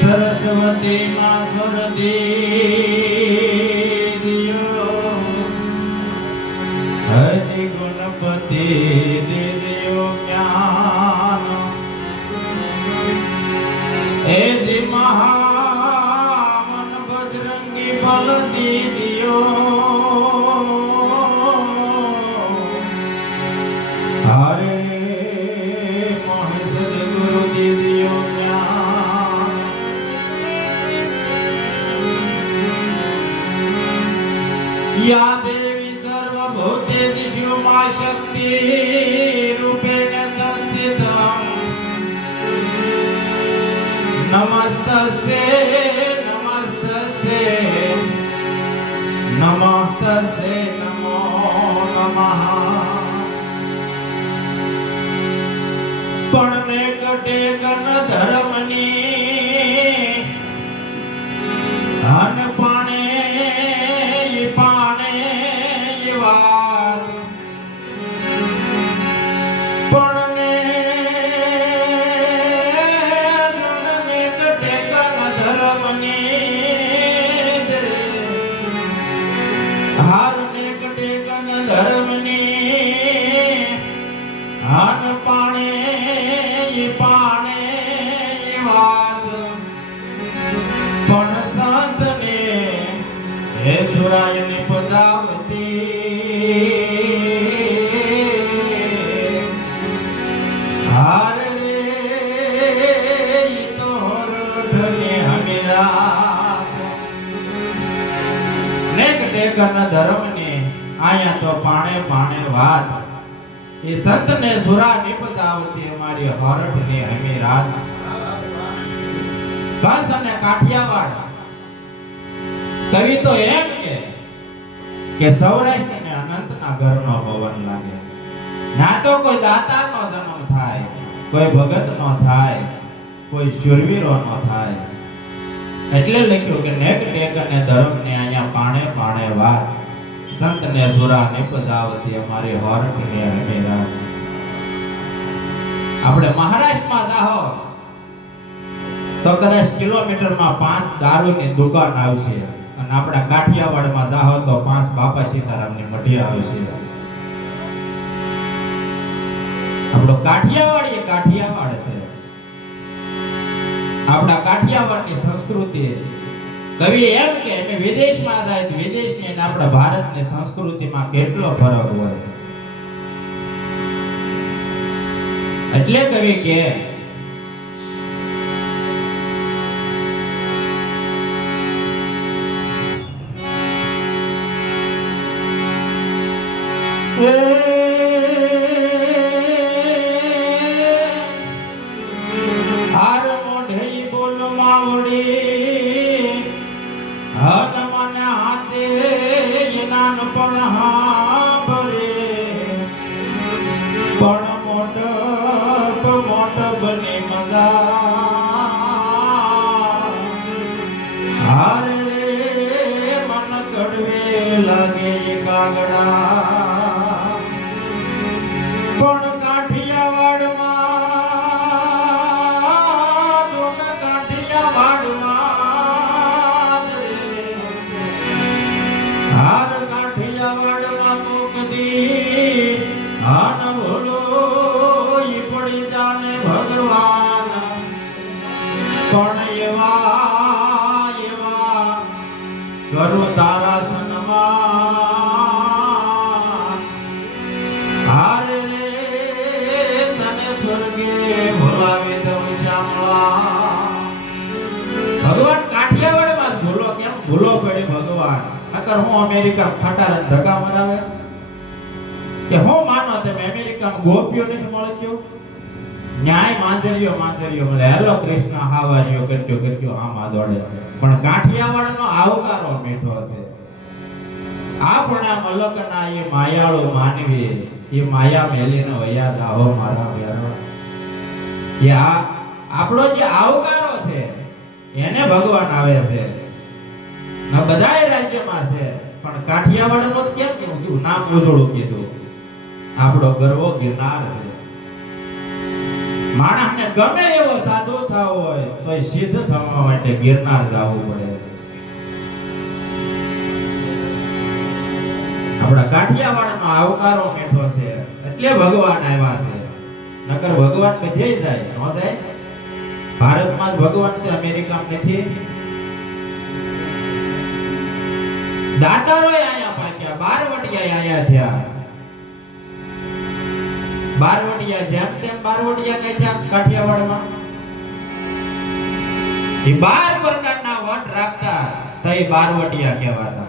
સરસ્વતી માં સ્વરદીયો હરિ ગણપતિ દેવ્યો જ્ઞાન એ દી મહામન બજરંગી બલ દીદિયો હરે મહેશ ગુરુ દીદિયો જ્ઞાન યા દેવી સર્વભૂતેષુ મા શક્તિ રૂપેણ સંસ્થિતમ નમસ્તસ્ય નમસ્તસ્ય નમો નમઃ પણ ને કટે ગન ધર્મની હન પાણે વાત પણ ને કટે ગન ધર્મની હાર ને કટે ગન ધર્મની હન પાણે વાત પણ સંતને હે સુરાય ની પદાવતી હાર રે તો હરઠને હમેરા નેક ટેકન ધર્મને આયા તો પાણે પાણે વાત એ સંતને સુરા નિપજાવતી અમારી હરઠની હમેરા કંસ અને કાઠિયાવાડ કવિ તો એમ કે સૌરાષ્ટ્ર ને અનંતના ઘરનો પવન લાગે ના તો કોઈ દાતારનો જન્મ થાય કોઈ ભગતનો થાય કોઈ શૂરવીરોનો થાય એટલે લખ્યું કે નેક ટેક અને ધર્મને અહીંયા પાણે પાણે વાત સંતને સુરા નિપજાવતી અમારી હરઠની હમેરા આપણે મહારાષ્ટ્રમાં જાઓ તો કદાચ કિલોમીટરમાં 5 દારૂની દુકાન આવશે અને આપણા કાઠિયાવાડમાં જાઓ તો 5 બાપા સીતારામની મઢી આવશે. આપણો કાઠિયાવાડ એ કાઠિયાવાડ છે. આપણા કાઠિયાવાડની સંસ્કૃતિ કવિ એમ કે અમે વિદેશમાં જાય તો વિદેશની અને આપણા ભારતની સંસ્કૃતિમાં કેટલો ફરક હોય એટલે કવિ કે હાર મોઢે બોલ માવડી હન મને હાથે નાનપણ હાંભળે પણ મોટ બની મજા હાર રે મન કડવે લાગે કાગડા પણ કાઠિયાવાડમાં હાર કાઠિયાવાડમાં મોકદી હાન ભૂલો ઈ પડી જાને ભગવાન પણ એવા કરું તારા સન્માન હાર ભોલાવી દઉં શ્યામળા ભગવાન કાઠિયાવાડમાં ભૂલો કેમ ભૂલો પડી ભગવાન નકર હું અમેરિકા ખટારા ધક્કા મરાવે કે હું માનો તમે અમેરિકામાં ગોપીઓ નથી મળ્યો ન્યાય માંજરીઓ મળે હેલો કૃષ્ણ હાવારીઓ કરજો આમાં દોડે પણ કાઠિયાવાડનો આવકારો મીઠો છે આપણા મલકના એ માયાળુ માનવી એ માયા મેલીને વયા જાઓ મારા વ્યારો આપણો જે આવકારો છે એને ભગવાન આવે છે ના બધાય રાજ્યમાં છે પણ કાઠિયાવાડનો જ કેમ કીધું નામ ઉજળું કીધું આપણો ગરવો ગિરનાર છે માણસને ગમે એવો સાધુ થવો હોય તો સિદ્ધ થવા માટે ગિરનાર જવું પડે. આપણા કાઠિયાવાડનો આવકારો મીઠો છે એટલે ભગવાન આવ્યા છે, નકર ભગવાન બધે જાય ન જાય. ભારતમાં જ ભગવાન છે, અમેરિકામાં નથી. દાતારોય આયા પાક્યા, બારવટિયા આયા થયા. બારવટિયા જેમ તેમ બારવટિયા કઈ થયા કાઠિયાવાડમાં. એ 12 પ્રકારના વટ રાખતા તઈ બારવટિયા કહેવાતા.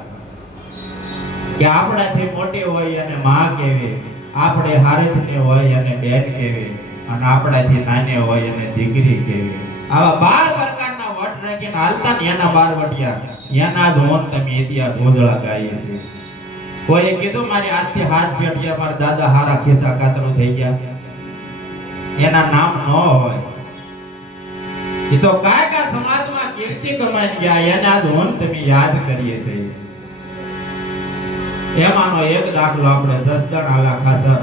કે આપણાથી મોટી હોય અને માં કહેવી, આપણે હારેથની હોય અને બેન કહેવી, અને આપણાથી નાની હોય અને દીકરી કહેવી. આવા 12 પ્રકારના વટ રાખીને હાલતા ને એના બારવટિયા, એના જ હોન તમે ઇતિહાસ ઉજળા ગાઈએ છે. કોઈ કીધું મારી આજથી હાથ પેઢિયા મારા દાદા હારા ખિસ્સા કાતરો થઈ ગયા, એના નામ ન હોય. એ તો કાયકા સમાજમાં કીર્તિ કમાઈ ગયા, એના જ હોન તમે યાદ કરીએ છીએ. એમાંનો એક દાખલો આપણે જસદણ આલા ખાસર.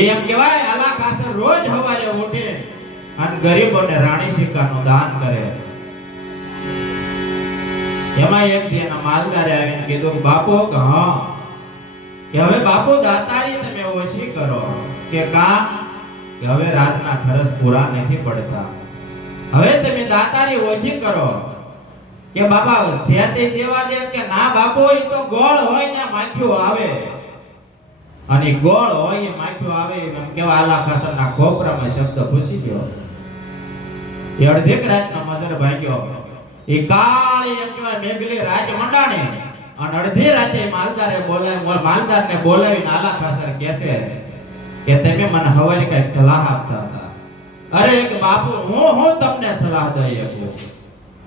એમ કહેવાય આલા ખાસર રોજ સવારે ઉઠે અને ગરીબોને રાણી સિક્કાનું દાન કરે. એમાં એક દીના માલદારે આવીને કીધું કે બાપુ હા, કે હવે બાપુ દાતારી તમે ઓછી કરો. કે કામ? કે હવે રાતના ખર્ચ પૂરા નથી પડતા, હવે તમે દાતારી ઓછી કરો. કે બાબા સેતે દેવા દે. કે ના બાપુ એ તો ગોળ હોય ને માખ્યું આવે, અને ગોળ હોય એ માખ્યું આવે. એમ કેવા આલા ખાસરના ખોપરામાં શબ્દ ઘૂસી ગયો. એ અડધેક રાતનો મજર ભાગ્યો. એ કાળી એમ કહેવાય મેઘલી રાત મંડાણી અને અડધી રાતે માલદારને બોલાવીને આલા ખાસર કહેશે કે તમે મને હવારે કઈક સલાહ આપતા હતા. અરે કે બાપુ હું તમને સલાહ દઈ શકું?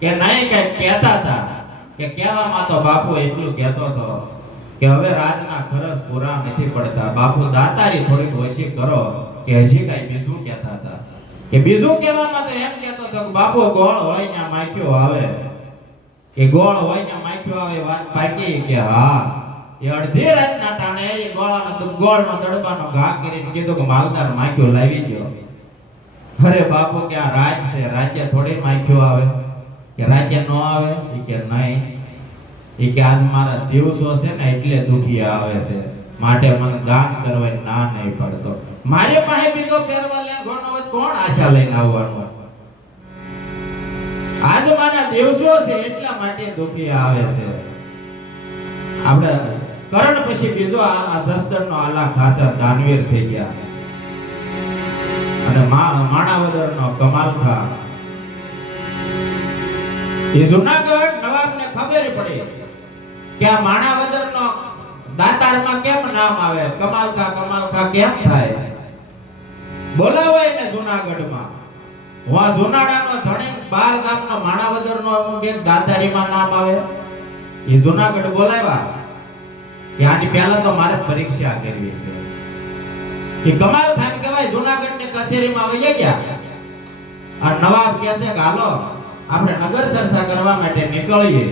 કે નહીં કઈક કહેતા હતા. કે કહેવામાં તો બાપુ એટલું કહેતો હતો કે હવે રાજના ખર્ચ પૂરા નથી પડતા, બાપુ દાતારી થોડીક ઓછી કરો. કે હજી કઈ બીજું કહેતા હતા? કે બીજું કહેવામાં તો એમ કહેતો હતો કે બાપુ ગોળ હોય ને માખ્યો આવે. કે ગોળ હોય ને માખ્યો આવે વાત પાકી. કે હા. એ અડધી રાતના ટાણે એ ગોળનો દડબાનો ઘા કરીને કીધું કે માલદાર માખ્યો લાવી ગયો. અરે બાપુ કે આ રાજ છે, રાજ્ય થોડી માખ્યો આવે? કે રાજ્ય ન આવે? કે નહીં, એ કે આજ મારા દિવસો છે ને એટલે દુખી આવે છે, માટે મને દાન કરવા ના નહીં પડતો. મારી પાસે બીજો પહેરવા લેવાનો હોય કોણ આશા લઈને આવવાનું? આજ મારા દિવસો છે એટલા માટે દુખી આવે છે. આપણે કરણ પછી બીજો આ જસદણનો આલા ખાસર દાનવીર થઈ ગયા. અને માણાવદરનો કમાલ ખા. એ જૂનાગઢ નવાબને ખબર પડી કે આ માણાવદરનો દાતારમાં કેમ નામ આવે, કમાલ ખા કેમ થાય? બોલાવો એને જૂનાગઢમાં. વા જૂનાડાનો ધણી 12 ગામનો માણાવદરનો અમુક એક દાતારીમાં નામ આવે. એ જૂનાગઢ બોલાવ્યા કે આની પહેલા તો મારે પરીક્ષા કરવી છે. એ કમાલ ખાન કહેવાય જૂનાગઢની કચેરીમાં વહી ગયા. આ નવાબ કહે છે કે હાલો આપણે નગર ચર્ચા કરવા માટે નીકળીએ.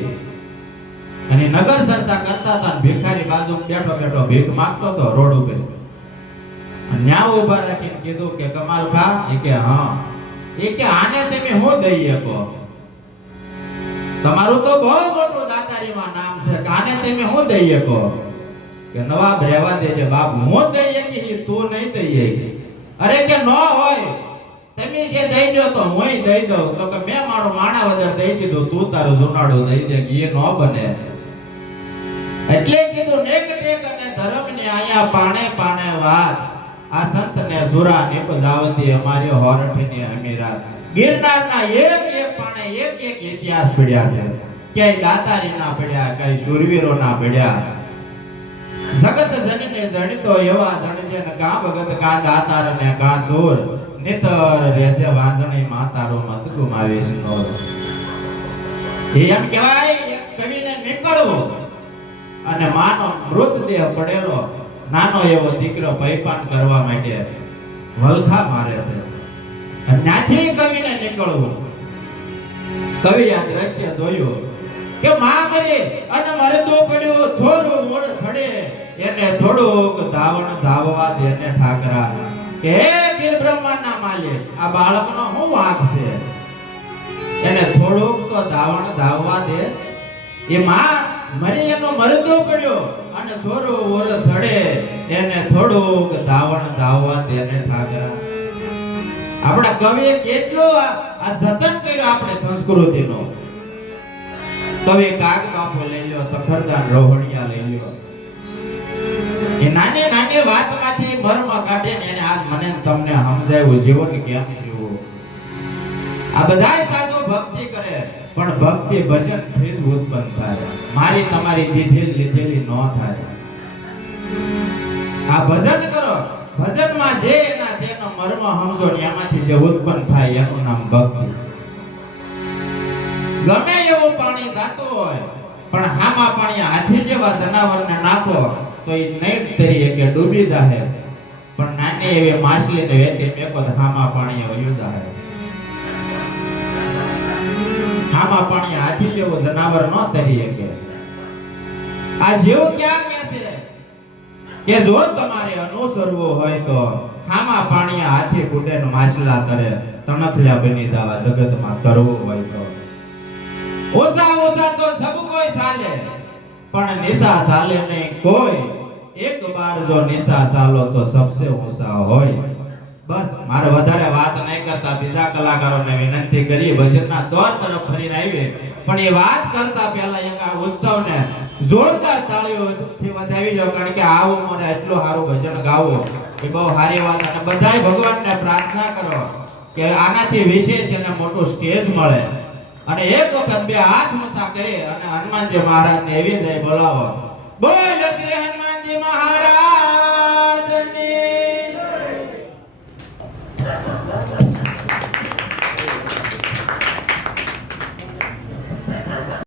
અને નગર ચર્ચા કરતા હતા, ભિખારી બાજુ બેઠો ભીખ માંગતો હતો રોડ ઉપર. ન્યા ઉભા રાખીને કીધું કે કમાલ ખા? એ કે હા. એ કે આને તમે હું દઈ શકો? તમારું તો બહુ મોટું દાતારીમાં નામ છે, કે આને તમે હું દઈ શકો? કે નવાબ રહેવા દેજે બાપ, હું દઈ શકી તું નહીં દઈ શકી. અરે કે ન હોય, તમે જે દઈ દો તો હું દઈ દઉં. તો કે મેં મારું માણાવદર દઈ દીધું, તું તારું જૂનાડું દઈ દે. એ ન બને. એટલે કીધું નેક ટેક અને ધર્મની આયા પાણે પાણે વાત. આ સંત ને સુરા નિપજાવતી અમારી હોરઠની અમીરાત. ગિરનારના એક પાણે એક ઇતિહાસ પડ્યા છે. ક્યાંય દાતારી ના પડ્યા, ક્યાંય શૂરવીરો ના પડ્યા. જગત જનને જણતો એવા જણજે ને કા ભગત કા દાતાર ને કા સૂર. નિતર રેજે વાંજણી માતારો મત ગુમાવીશ નોર. એમ કહેવાય એક કવિને નીકળવું અને માનો મૃતદેહ પડેલો નાનો એવો દીકરો ભયપાન કરવા માટે વલખા મારે છે. ત્યાંથી કવિને નીકળવું. કવિ આ દ્રશ્ય જોયું કે માં મરી અને મરદું પડ્યું, છોરું મોડ છડે એને થોડુંક ધાવણ ધાવવા દેને ઠાકરા. કે હે અખિલ બ્રહ્માંડના માલિક, આ બાળકનો શું વાંક છે? એને થોડુંક તો ધાવવા દે. એ માં મરી એનો મરદો પડ્યો અને છોરો ઓર સડે, એને થોડુંક ધાવવા દે ને ઠાકરા. આપણા કવિએ કેટલો આ જતન કર્યો આપણે સંસ્કૃતિનો. કવિ કાગ બાપુ લઈ લ્યો, તખરદાન રોહણિયા લઈ લ્યો, એ નાની નાની વાતમાંથી મર્મ કાઢે ને એને આજ મને તમને સમજાવ્યું જીવન કેમ જીવવું. આ બધાય સાધુ ભક્તિ કરે પણ ભક્તિ ભજન થી ઉત્પન્ન થાય, મારી તમારી લીધેલી ન થાય. આ ભજન કરો, ભજનમાં જે એના છે એનો મર્મ સમજો ને એમાંથી જે ઉત્પન્ન થાય એનું નામ ભક્તિ. ગમે એવું પાણી જાતું હોય પણ હામાં પાણી હાથી જેવા જનાવરને નાખો તો એ નહીં તરી કે ડૂબી જાય, પણ નાની એવી માછલીને વેતે મેકો હામાં પાણી વયું જાય. હામાં પાણી હાથી જેવો જનાવર ન તરી શકે. આ જીવ ક્યાં કે છે કે જો તમારે અનુસરવું હોય તો હામાં પાણી હાથી કુડે માછલા કરે, તણખલ્યા બની જવા જગતમાં કરવું હોય તો ઓછા તો સબ કોઈ ચાલે પણ નિશા ચાલે નહીં કોઈ. એક બાર જો નિશા ચાલો તો સબસે ઊંચા હોય. બસ મારે વધારે વાત નહીં કરતા, બીજા કલાકારોને વિનંતી કરી ભજનના દોર તરફ ફરીને આવીએ, પણ એ વાત કરતા પહેલા એક આ ઉત્સવને જોરદાર તાળીઓથી વધાવી લો, કારણ કે આવો મને એટલું સારું ભજન ગાવો એ બહુ સારી વાત. અને બધાય ભગવાનને પ્રાર્થના કરો કે આનાથી વિશેષ એને મોટું સ્ટેજ મળે. અને એક વખત બે હાથ ઊંચા કરી અને હનુમાનજી મહારાજને એવી દઈ બોલાવો. બોલ શ્રી હનુમાનજી મહારાજ